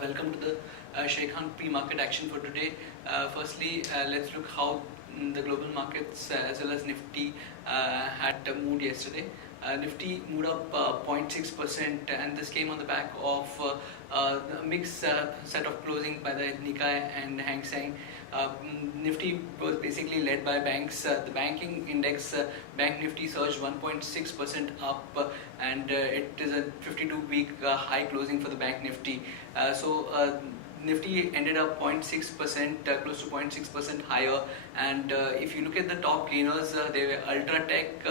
Welcome to the Sharekhan pre-market action for today. Firstly, let's look how the global markets as well as Nifty had moved yesterday. Nifty moved up 0.6%, and this came on the back of a mixed set of closing by the Nikkei and Hang Seng. Nifty was basically led by banks. The banking index, Bank Nifty surged 1.6% up, and it is a 52-week high closing for the Bank Nifty. Nifty ended up 0.6%, close to 0.6% higher. And if you look at the top gainers, they were Ultratech,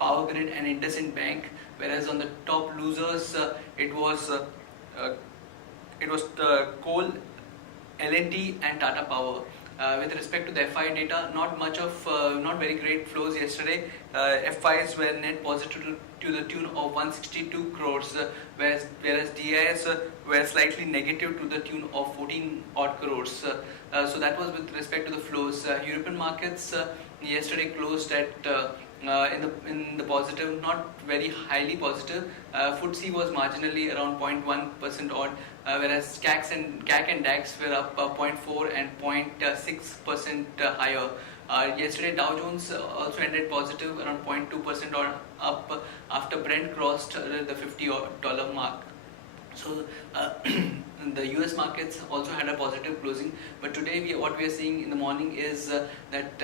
Power Grid, and IndusInd Bank. Whereas on the top losers, it was Coal, L&T, and Tata Power. With respect to the FI data, not very great flows yesterday. FIs were net positive to the tune of 162 crores, whereas DIs were slightly negative to the tune of 14 odd crores. So that was with respect to the flows. European markets yesterday closed at in the positive, not very highly positive. FTSE was marginally around 0.1% odd, whereas CAC and DAX were up 0.4 and 0.6% higher. Yesterday Dow Jones also ended positive, around 0.2% or up after Brent crossed the $50 mark. So the US markets also had a positive closing, but today what we are seeing in the morning is that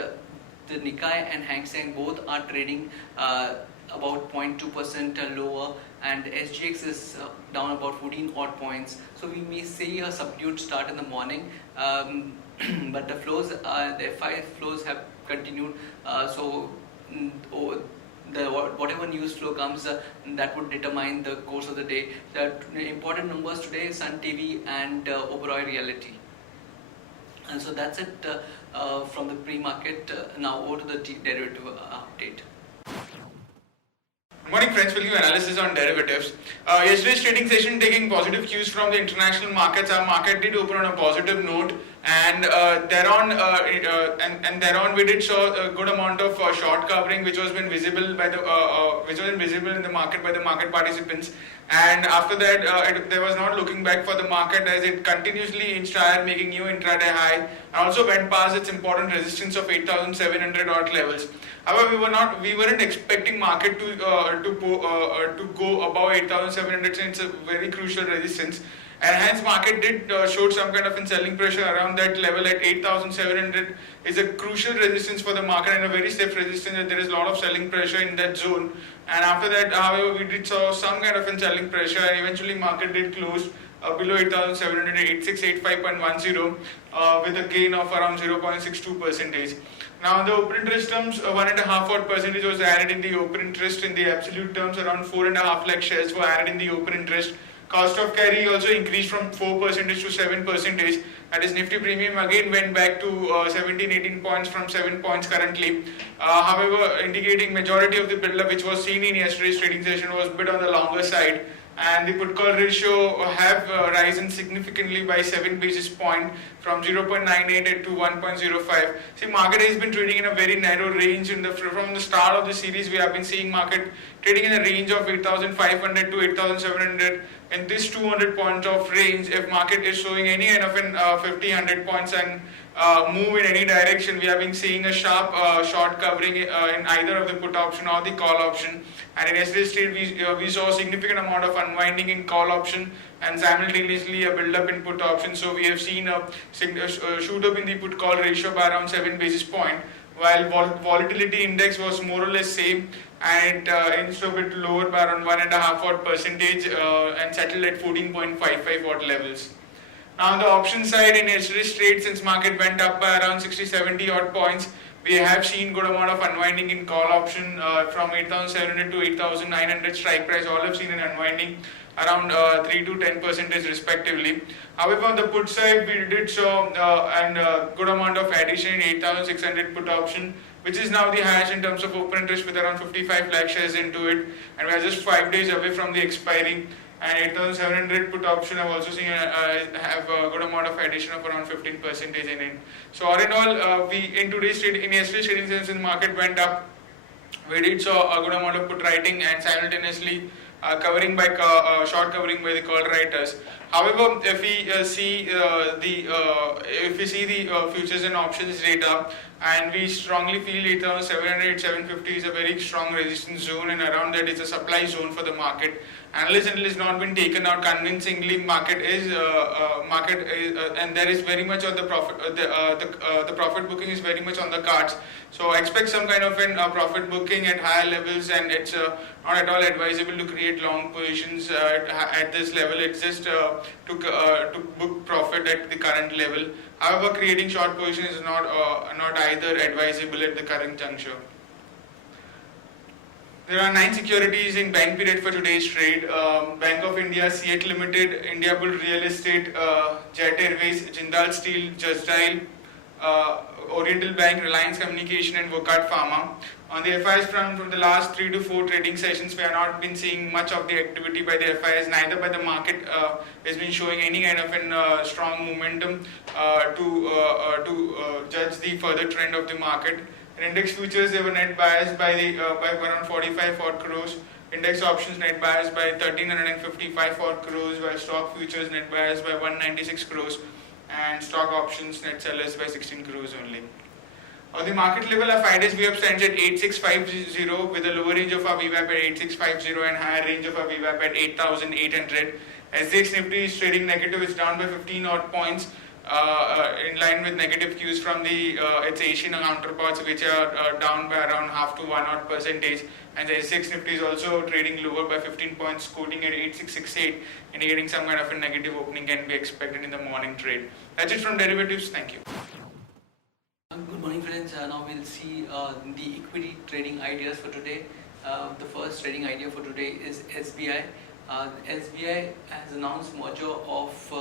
the Nikkei and Hang Seng both are trading about 0.2% lower, and SGX is down about 14 odd points. So we may see a subdued start in the morning, but the flows, the FI flows have continued. Whatever news flow comes, that would determine the course of the day. The important numbers today: Sun TV and Oberoi Realty. And so that's it from the pre-market. Now over to the derivative update. Good morning friends, we'll give analysis on derivatives. Yesterday's trading session taking positive cues from the international markets. Our market did open on a positive note, and thereon we did show a good amount of short covering, which was been visible by in the market by the market participants. And after that, there was not looking back for the market as it continuously inched higher, making new intraday high, and also went past its important resistance of 8,700 odd levels. However, we weren't expecting market to go above 8,700, since it's a very crucial resistance, and hence market did show some kind of selling pressure around that level at 8,700 is a crucial resistance for the market and a very stiff resistance, that there is a lot of selling pressure in that zone. And after that, however, we did saw some kind of selling pressure, and eventually market did close below 8,700 at 8685.10 with a gain of around 0.62%. Now the open interest terms, 1.5 odd percentage was added in the open interest. In the absolute terms, around 4.5 lakh shares were added in the open interest. Cost of carry also increased from 4% to 7%. That is, Nifty premium again went back to 17-18 points from 7 points currently. However, indicating majority of the build-up which was seen in yesterday's trading session was a bit on the longer side, and the put call ratio have risen significantly by 7 basis points from 0.98 to 1.05. See, market has been trading in a very narrow range. From the start of the series, we have been seeing market trading in a range of 8,500 to 8,700. In this 200 points of range, if market is showing any kind of 50, 100 points and move in any direction, we have been seeing a sharp short covering in either of the put option or the call option. And in yesterday's trade, we saw a significant amount of unwinding in call option and simultaneously a build up in put option. So we have seen a shoot up in the put call ratio by around 7 basis points, while volatility index was more or less same, and it inched a bit lower by around 1.5 odd percentage and settled at 14.55 odd levels. Now on the option side, in yesterday's trade, since market went up by around 60-70 odd points, we have seen good amount of unwinding in call option from 8,700 to 8,900 strike price. All have seen an unwinding around 3 to 10% respectively. However, on the put side, we did show good amount of addition in 8,600 put option, which is now the highest in terms of open interest, with around 55 lakh shares into it, and we are just 5 days away from the expiry. And 8,700 put option have also seen have a good amount of addition of around 15% in it. So all in all, in yesterday's trading session, the market went up. We did saw a good amount of put writing, and simultaneously short covering by the call writers. However, if we see the futures and options data, and we strongly feel it around 700, 750 is a very strong resistance zone, and around that is a supply zone for the market. Unless it has not been taken out convincingly, and there is very much on the profit. The profit booking is very much on the cards. So expect some kind of profit booking at higher levels, and it's not at all advisable to create long positions at this level. It's just to book profit at the current level. However, creating short position is not either advisable at the current juncture. There are 9 securities in bank period for today's trade. Bank of India, Seat Limited, India Bull Real Estate, Jet Airways, Jindal Steel, Just Dial, Oriental Bank, Reliance Communication and Wockhardt Pharma. On the FIs front, from the last 3 to 4 trading sessions, we have not been seeing much of the activity by the FIs, neither by the market has been showing any kind of strong momentum to judge the further trend of the market. In index futures, they were net biased by around 45 odd crores. Index options net biased by 1355 odd crores, while stock futures net biased by 196 crores, and stock options net sellers by 16 crores only. On the market level, our 5 days VWAP stands at 8650 with a lower range of our VWAP at 8650 and higher range of our VWAP at 8800. SGX Nifty is trading negative, it's down by 15 odd points. In line with negative cues from its Asian counterparts, which are down by around half to 1 odd percentage, and the SGX Nifty is also trading lower by 15 points, quoting at 8668, indicating some kind of a negative opening can be expected in the morning trade. That's it from derivatives. Thank you. Good morning, friends. Now we'll see the equity trading ideas for today. The first trading idea for today is SBI. SBI has announced merger of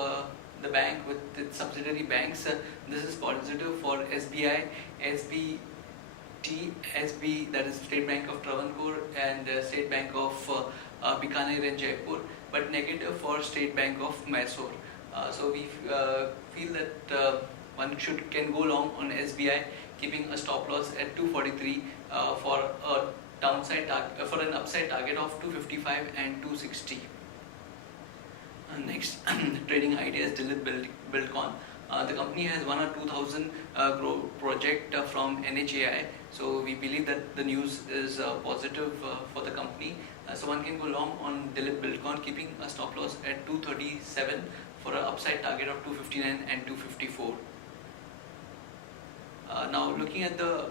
the bank with its subsidiary banks. This is positive for SBI, SBT, SB, that is State Bank of Travancore, and State Bank of Bikaner and Jaipur, but negative for State Bank of Mysore. So we feel that one can go long on SBI, keeping a stop loss at 243 for an upside target of 255 and 260. Next trading idea is Dilip Buildcon. The company has won a 2,000 crore project from NHAI, so we believe that the news is positive for the company. So one can go long on Dilip Buildcon, keeping a stop loss at 237 for an upside target of 259 and 254. Now looking at the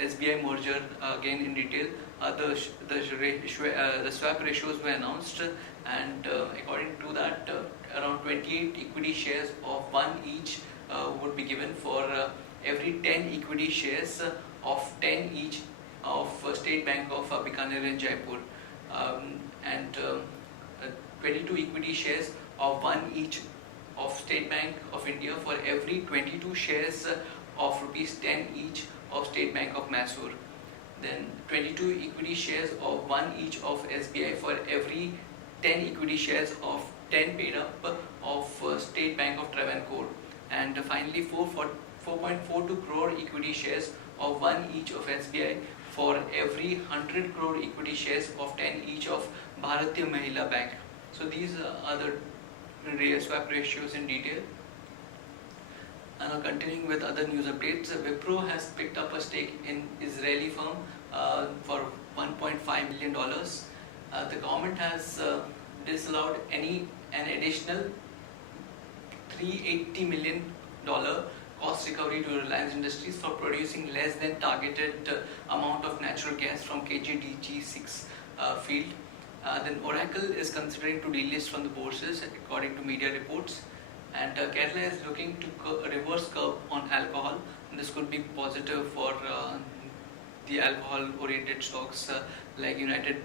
SBI merger again in detail, the swap ratios were announced, and according to that, around 28 equity shares of 1 each would be given for every 10 equity shares of 10 each of State Bank of Bikaner and Jaipur, and 22 equity shares of 1 each of State Bank of India for every 22 shares of rupees 10 each of State Bank of Mysore. Then 22 equity shares of 1 each of SBI for every 10 equity shares of 10 paid up of State Bank of Travancore, and finally 4.42 crore equity shares of 1 each of SBI for every 100 crore equity shares of 10 each of Bharatiya Mahila Bank. So these are the swap ratios in detail. And now continuing with other news updates, Wipro has picked up a stake in Israeli firm for $1.5 million. The government has disallowed an additional $380 million cost recovery to Reliance Industries for producing less than targeted amount of natural gas from KG-DG6 field. Then Oracle is considering to delist from the bourses, according to media reports. And Kerala is looking to reverse curve on alcohol. And this could be positive for the alcohol-oriented stocks like United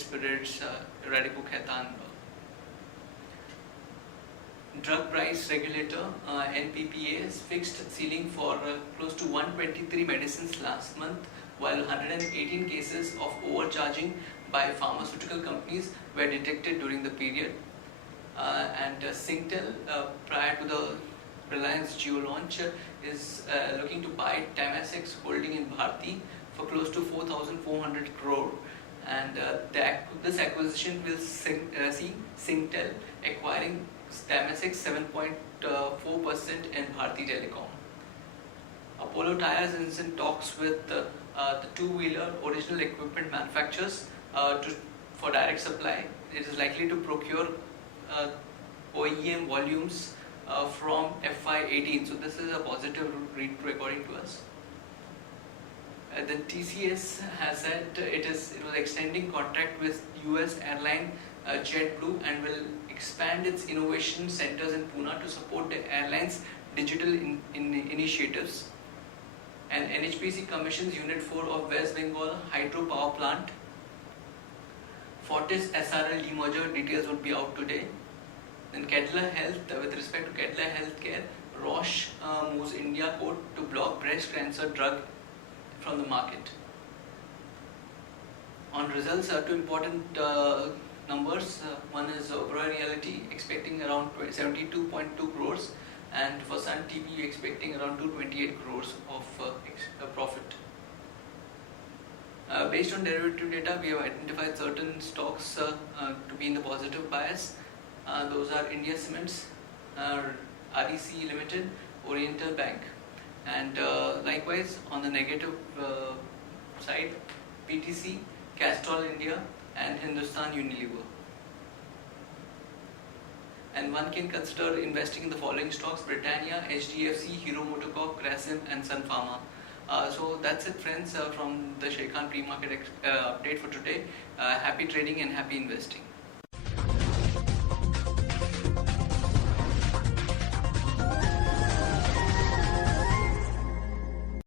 Spirits, Radico Khaitan. Drug price regulator NPPA has fixed ceiling for close to 123 medicines last month, while 118 cases of overcharging by pharmaceutical companies were detected during the period. And Singtel, prior to the Reliance Jio launch, is looking to buy Temasek holding in Bharti for close to 4,400 crore. And this acquisition will see Singtel acquiring Temasek 7.4% in Bharti Telecom. Apollo Tyres is in talks with the two-wheeler original equipment manufacturers for direct supply. It is likely to procure OEM volumes from FY18. So this is a positive read according to us. The TCS has said it was extending contract with US airline JetBlue and will expand its innovation centers in Pune to support the airline's digital initiatives. And NHPC commissions Unit 4 of West Bengal Hydro Power Plant. Fortis SRL demerger details would be out today. Then Kedla Health, with respect to Kedla Healthcare, Roche moves India court to block breast cancer drug from the market. On results, two important numbers. One is Oberoi Realty expecting around 72.2 crores, and for Sun TV expecting around 228 crores of profit. Based on derivative data, we have identified certain stocks to be in the positive bias. Those are India Cements, REC Limited, Oriental Bank, and likewise on the negative side, PTC, Castrol India, and Hindustan Unilever. And one can consider investing in the following stocks: Britannia, HDFC, Hero MotoCorp, Grasim, and Sun Pharma. So that's it, friends, from the Sharekhan pre-market update for today. Happy trading and happy investing.